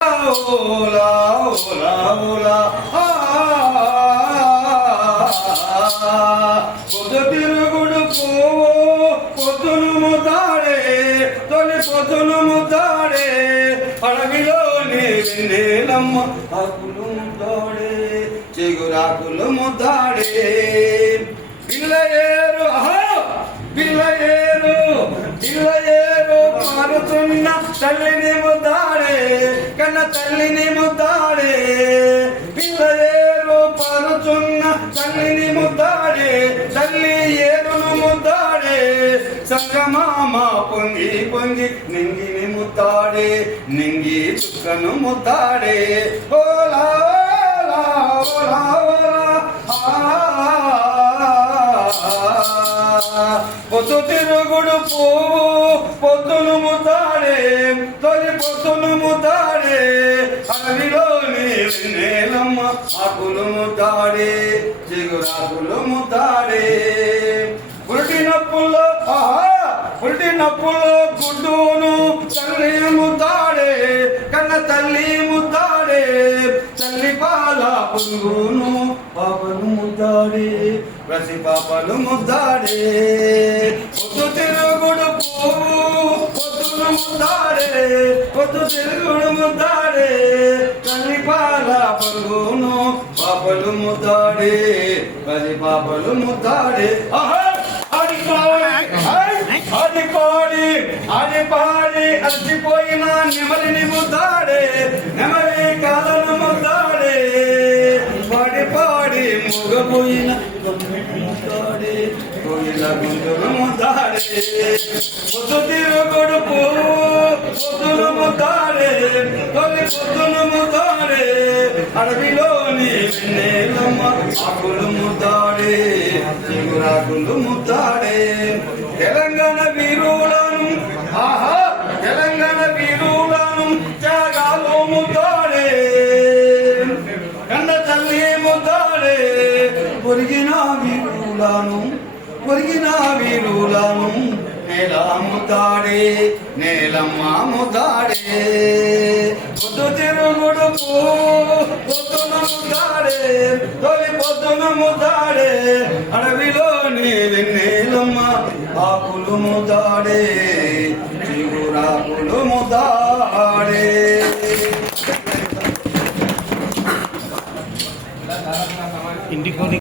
ఓలా ఓలా ఓలా పొద్దు తిరుగుడు పోవో పొద్దును ముద్దాడే తొలి పొద్దును ముద్దాడే అడవిలోని వెన్నెలమ్మ ఆకులు ముద్దాడే చిగురాకులు ముద్దాడే పిల్లయేరు పిల్లయేరు పిల్లయేరు మారుతున్న తల్లిని ముద్దాడే కన్న తల్లిని ముద్దాడే పిల్లయేరు పారుతున్న తల్లిని ముద్దాడే తల్లి ఏరును ముద్దాడే సంగమామ పొంగి పొంగి నింగిని ముద్దాడే నింగి చుక్కను ముద్దాడే ఓలా ఓలా పొద్దు తిరుగుడు పువ్వు పొద్దును ముద్దాడే తొలి పొద్దును ముద్దాడే అడవిలోని వెన్నెలమ్మ ఆకులు ముద్దాడే చిగురాకులు ముద్దాడే పుట్టినప్పుల్లో పుట్టినప్పుల్లో గుడ్డును తల్లి ముద్దాడే కన్న తల్లి ముద్దాడే తల్లి పాల పురుగును పాపను ముద్దాడే ప్రసి పాపలు ముద్దాడే పొద్దు తిరుగుడు పువ్వు పొద్దును ముద్దాడే పొద్దు తిరుగుడు ముద్దాడే తల్లి పాల పురుగును పాపలు ముద్దాడే ప్రసి పాపలు ముద్దాడే ఆడి పాడి అలసిపోయిన నెమలిని ముద్దాడే నెమలి కాలను ముద్దాడే పాడి పాడి మూగపోయిన ముద్దాడే కోయిల గుంతులు ముద్దాడే పొద్దు తిరుగుడు పొద్దులు ముద్దాడే తొలి పొద్దులు ముద్దాడే అడవిలోని వెన్నెలమ్మ ఆకులు ముద్దాడే చిగురాకులు ముద్దాడే తెలంగాణ వీరులను తెలంగాణ వీరులను త్యాగాలు ముద్దాడే కన్న తల్లి ముద్దాడే ఒరిగిన వీరులను నేల ముద్దాడే నేలమ్మ ముద్దాడే పొద్దు తిరుగుడు పొద్దున ముద్దాడే తొలి పొద్దున ముద్దాడే అడవిలోని వెన్నెలమ్మ ఆకులు ముద్దాడే చిగురాకులు ముద్దాడే